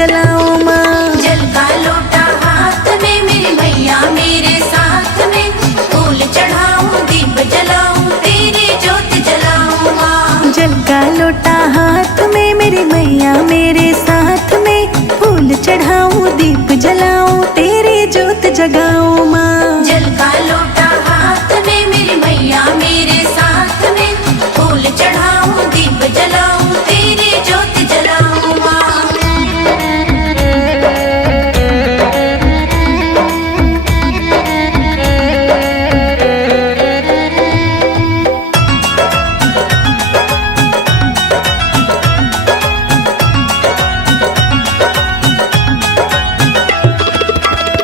जलाऊं माँ। जल का लोटा हाथ में मेरी मैया मेरे साथ में, फूल चढ़ाऊं दीप जलाऊं तेरी ज्योत जलाऊं माँ। जल का लोटा हाथ में मेरी मैया मेरे साथ में, फूल चढ़ाऊं दीप जलाऊं तेरी ज्योत जगाऊं माँ। जल का लोटा हाथ में मेरी मैया मेरे साथ में, फूल चढ़ाऊं दीप जलाऊं तेरी ज्योत जलाऊं माँ।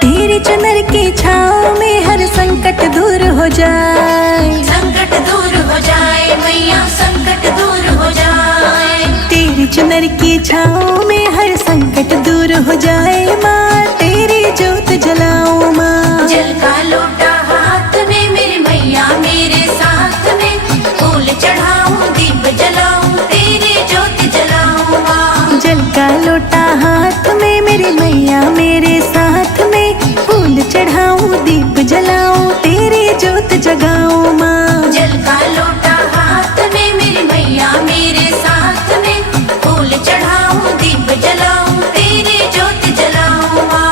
तेरी चुनर की छाँव में हर संकट दूर हो जाए, संकट दूर हो जाए मैया संकट दूर हो जाए। तेरी चुनर की छाँव में हर संकट दूर हो जाए माँ, तेरी ज्योत जलाऊं माँ। जल का लोटा हाथ में मेरी मैया मेरे साथ में, फूल चढ़ाऊं दीप जलाऊं तेरी ज्योत जलाऊं माँ। जल का लोटा हाथ में मेरी मैया मेरे साथ में, फूल चढ़ाऊं दीप जलाऊं तेरी ज्योत जगाऊं माँ। जल का लोटा हाथ में मेरी मैया मेरे साथ में, फूल चढ़ाऊं दीप जलाऊं तेरी ज्योत जलाऊं माँ।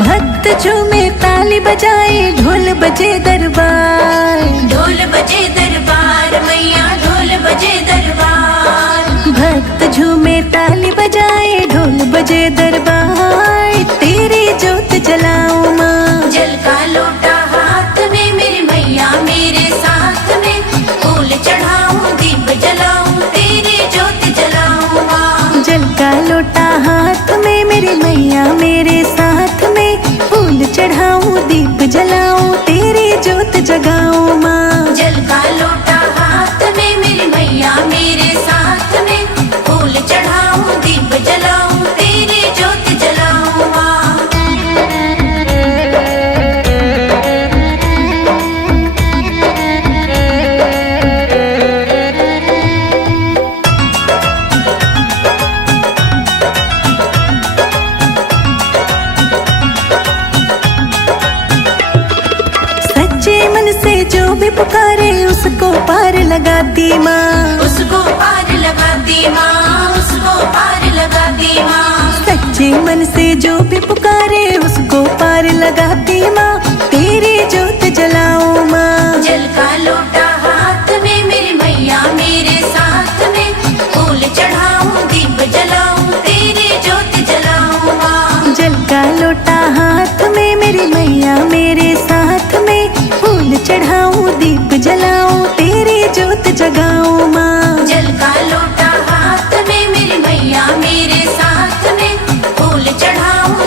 भक्त झूमे ताली बजाए ढोल बजे दरबार, ढोल बजे दरबार मैया ढोल बजे दरबार। भक्त झूमे ताली बजाए ढोल बजे दरबार, तेरी ज्योत जलाऊं माँ। जल का लोटा हाथ में मेरी मैया मेरे साथ में, फूल चढ़ाऊं दीप जलाऊं तेरी ज्योत जलाऊं माँ। जल का लोटा हाथ में मेरी मैया मेरे साथ में, फूल चढ़ाऊं दीप जलाऊं तेरी ज्योत जगाऊं माँ। जल का लोटा हाथ में मेरी मैया मेरे साथ में, फूल चढ़ाऊं दीप जलाऊं तेरी ज्योत जलाऊं माँ। सच्चे मन से जो भी पुकारे उसको पार लगाती माँ। उसको पार लगाती माँ, उसको पार लगाती माँ। सच्चे मन से जो भी पुकारे उसको पार लगाती माँ, तेरी ज्योत जलाऊं माँ। जल का लोटा हाथ में मेरी मैया मेरे साथ में, फूल चढ़ाऊं दीप जलाऊं तेरी ज्योत जलाऊं माँ। जल का लोटा हाथ में मेरी मैया मेरे साथ में, फूल चढ़ाऊं दीप जलाऊं तेरी ज्योत जगाऊं माँ। जल का लोटा हाथ में मेरी मैया मेरे साथ में, फूल चढ़ाऊं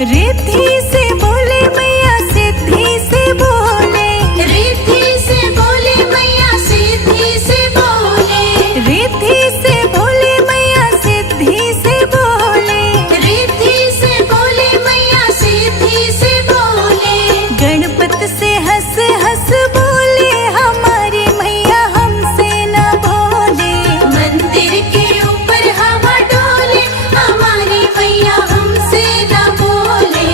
रिद्धि से बोले मैया सिद्धि से बोले, रिद्धि से बोले मैया सिद्धि से बोले, रिद्धि से बोले मैया सिद्धि से बोले, रिद्धि से बोले मैया सिद्धि से बोले। गणपत से हंस हंस बोले हमारी मैया हमसे न बोले, मंदिर के ऊपर हवा डोले हमारी मैया हमसे न बोले।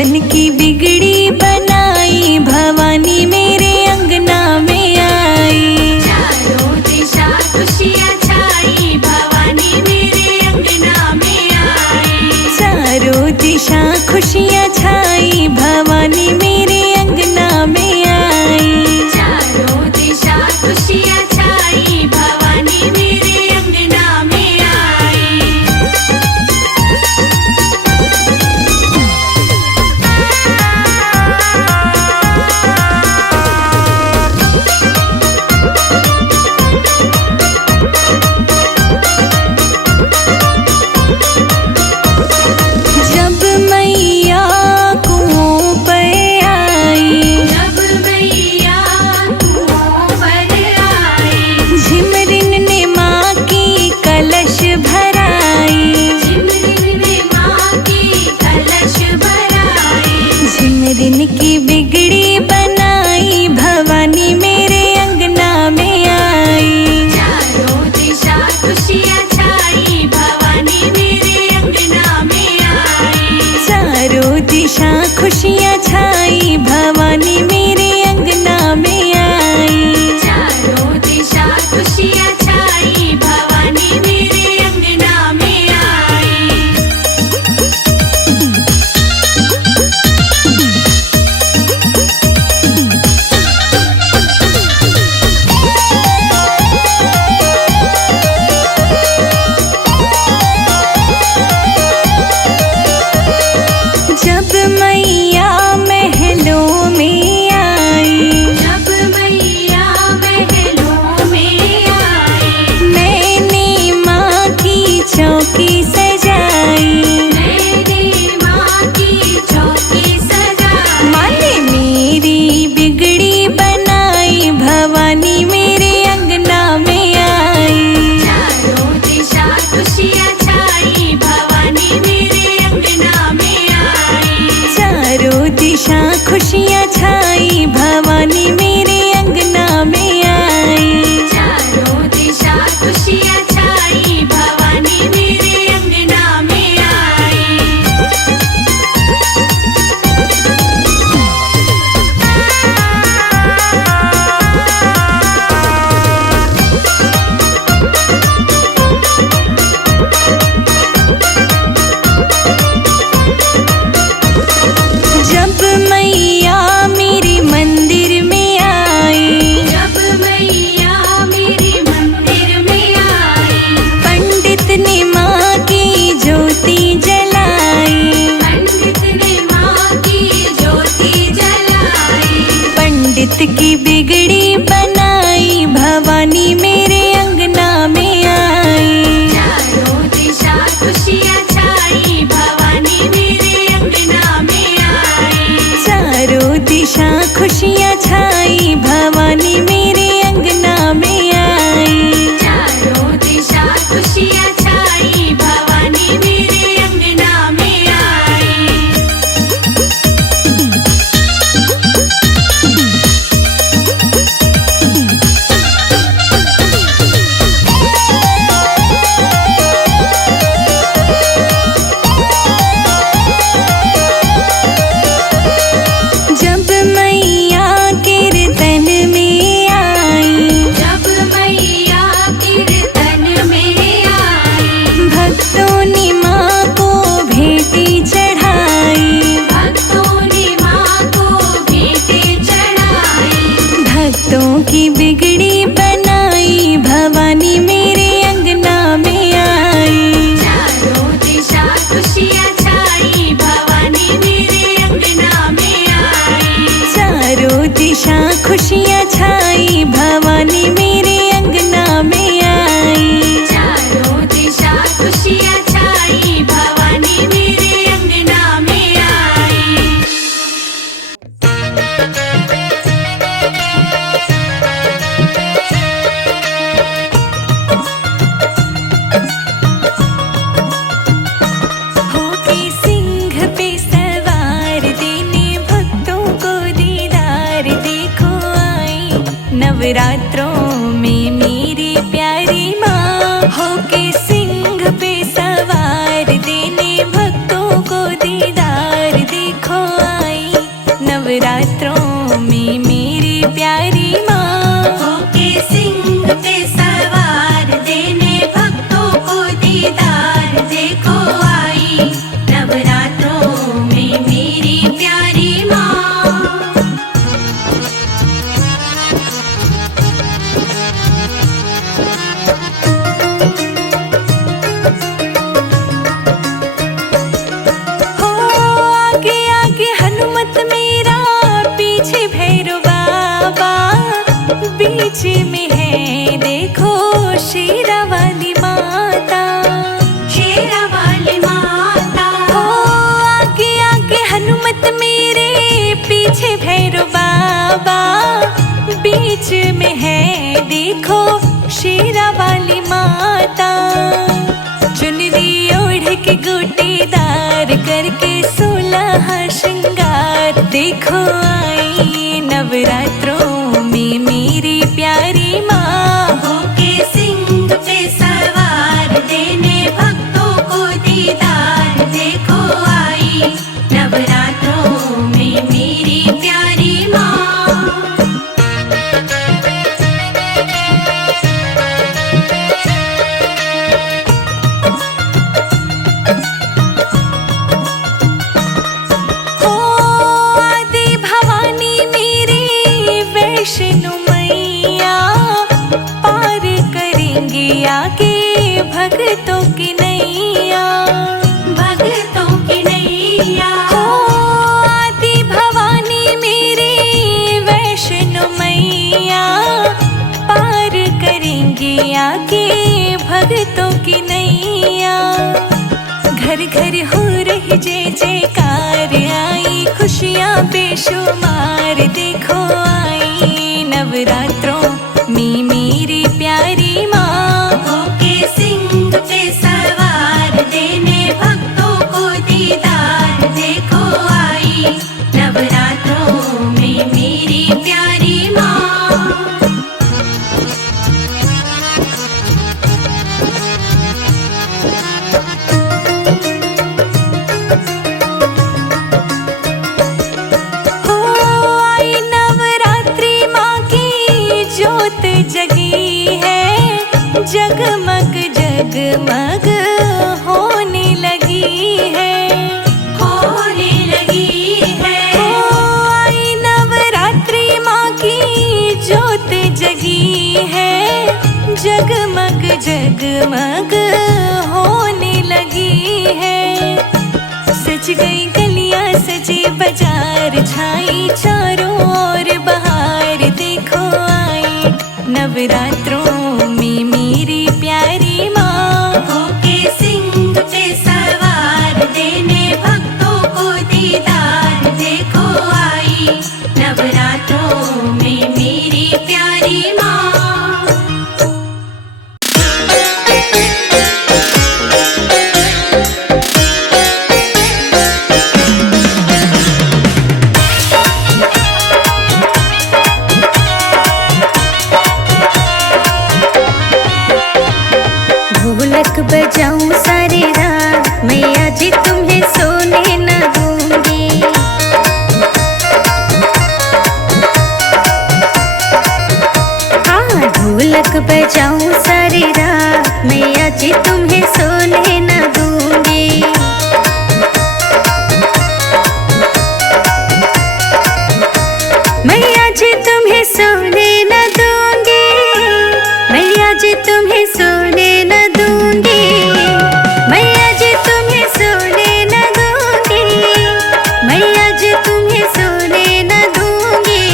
बन की बिगड़ी बनाई, भवानी मेरे अंगना में आई। चारों दिशा खुशियाँ छाई, भवानी मेरे अंगना में आई। चारों दिशा खुशियाँ छाई, भवानी मेरे अंगना में आई। चारों दिशा खुशियाँ छाई, भवानी मेरे अंगना में आई। जब मैया कुओं पर आई, जब मैया कुओं पर आई। झिमरिन ने माँ की कलश भराई। झिमरिन ने माँ की कलश भराई। झिमरिन की बिगड़ी बनाई, भवानी मेरे अंगना में आई। चारों दिशा खुशियाँ छाई, भवानी मेरे अंगना में आई। चारों दिशा खुशियाँ छाई, भवानी मेरे अंगना में आई। चारों दिशा खुशियाँ छाई, भवानी मेरे अंगना में आई। जब मैया महलों में आई, जब मैया महलों में आई। मैंने माँ की चौकी सजाई। मैंने माँ की चौकी सजाई। माँ ने मेरी बिगड़ी बनाई, भवानी मेरे अंगना में आई। चारों दिशा खुशियाँ छाई, भवानी मेरे अंगना में आई। चारों दिशा खुशियाँ छाई, भवानी मेरे अंगना में आई। चारों दिशा खुशियाँ छाई, भवानी मेरे अंगना में आई। जब मैया मेरे मंदिर में बीच में है देखो शेरा वाली माता। शेरा वाली माता। ओ आगे आगे हनुमत मेरे, पीछे भैरव बाबा, बीच में है देखो शेरा वाली माता। चुनरी ओढ़ के गोटेदार करके 16 श्रृंगार, देखो आई नवरात्रों में मेरी प्यारी माँ। होके सिंह पे सवार, देने भक्तों को दीदार, देखो आई नवरात्रों में मेरी प्यारी माँ। हो आदि भवानी मेरी वैष्णो मैया, पार करेंगे आगे भक्तों की नैया। भक्तों की नैया। हो आदि भवानी मेरी वैष्णो मैया, पार करेंगे आगे भक्तों की नैया। घर घर हो रही जय जयकार, आई खुशियाँ बेशुमार, देखो आई नवरात्रों में मेरी प्यारी माँ। होके सिंह पे सवार, देने भक्तों को दीदार, देखो आई नवरात्रों में मेरी प्यारी माँ। हो आई नवरात्रि माँ की ज्योत जगी है, जगमग जगमग होने लगी है। होने लगी है। हो आई नवरात्रि माँ की ज्योत जगी है, जगमग जगमग होने लगी है। सज गई गलियां सजे बाजार, छाई चारों ओर बहार, देखो आई नवरात्रों में मेरी प्यारी माँ। होके सिंह पे सवार, देने भक्तों को दीदार, देखो आई नवरात्रों में मेरी प्यारी माँ। ढोलक बजाऊं सारी रात, मैया जी तुम्हें सोने न दूंगी। हाँ ढोलक बजाऊं सारी रात, मैया जी तुम्हें सोने न दूंगी। मैया जी तुम्हें सोने न दूंगी, मैया जी तुम्हें सोने न दूंगी, मैया जी तुम्हें सोने न दूंगी, मैया जी तुम्हें सोने न दूंगी।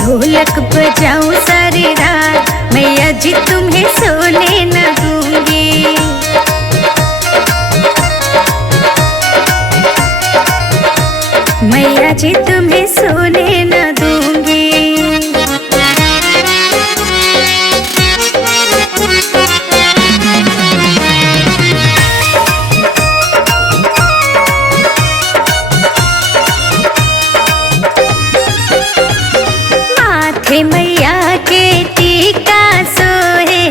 ढोलक बजाऊं सारी रात, मैया जी तुम्हें सोने न दूंगी। मैया जी तुम्हें सोने न दूंगी। माथे मैया के टीका सोहे,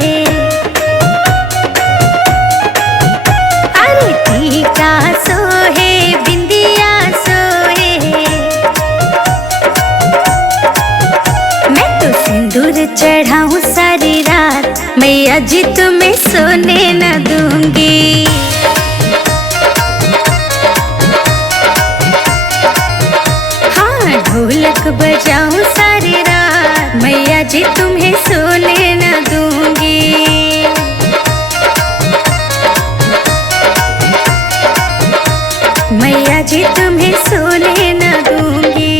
अरे टीका सोहे बिंदिया सोहे। मैं तो सिंदूर चढ़ाऊं सारी रात, मैया जी तुम्हें सोने न दूंगी। हाँ ढोलक बजाऊं सारी रात, मैया जी तुम्हें सोने न दूंगी। मैया जी तुम्हें सोने न दूंगी।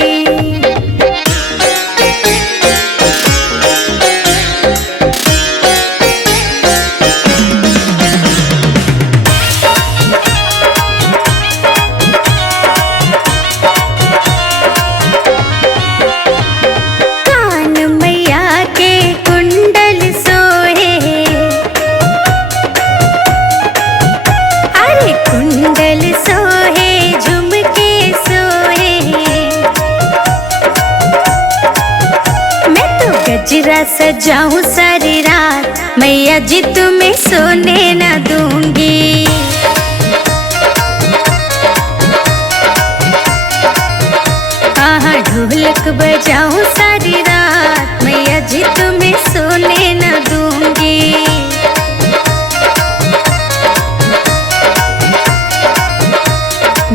सजा सजाऊं सारी रात, मैया जी तुम्हें सोने न दूंगी। ढोलक बजाऊं सारी रात, मैया जी तुम्हें सोने न दूंगी।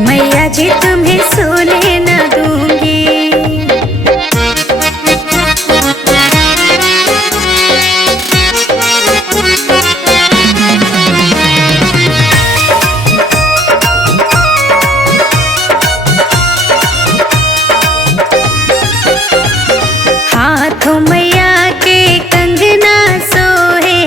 मैया जी तुम्हें सोने न दूंगी। हाथों मैया के कंगना सोहे,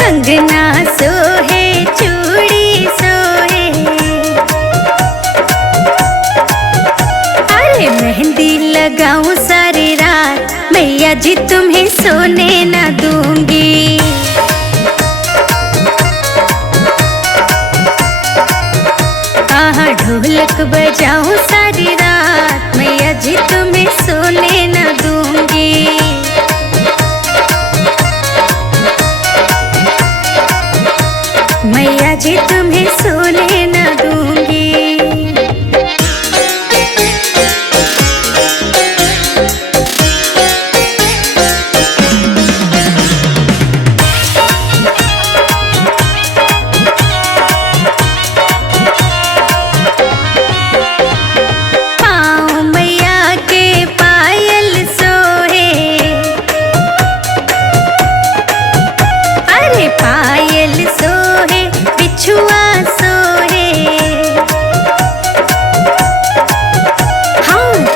कंगना सोहे चूड़ी सोहे। अरे मेहंदी लगाऊं सारी रात, मैया जी तुम्हें सोने न दूंगी। ढोलक बजाऊं सारी रात, मैया जी तुम्हें सोने न दूंगी। मैया जी तुम्हें सोने न दूंगी।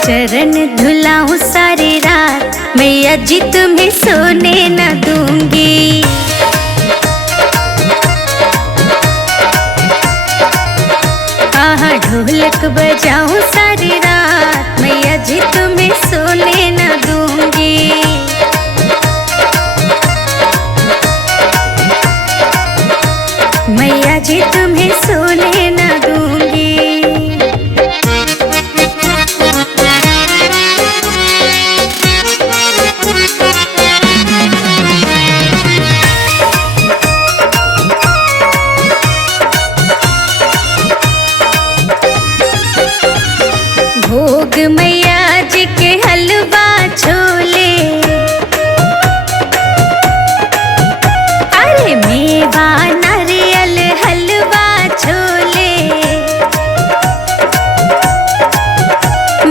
चरण धुलाऊं सारी रात, मैया जी तुम्हें सोने न दूंगी। ढोलक बजाऊं सारी रात, मैया जी तुम्हें सोने न दूंगी। मैया जी तुम्हें सोने न दूंगी। भोग मैया जी के हलवा छोले, अरे मेवा नारियल हलवा छोले।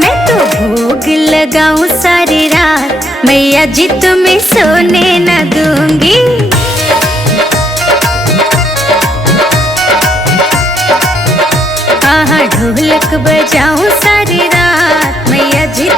मैं तो भोग लगाऊं सारी रात, मैया जी तुम्हें सोने न दूंगी। ढोलक बजाऊं सारी रात, मैया जी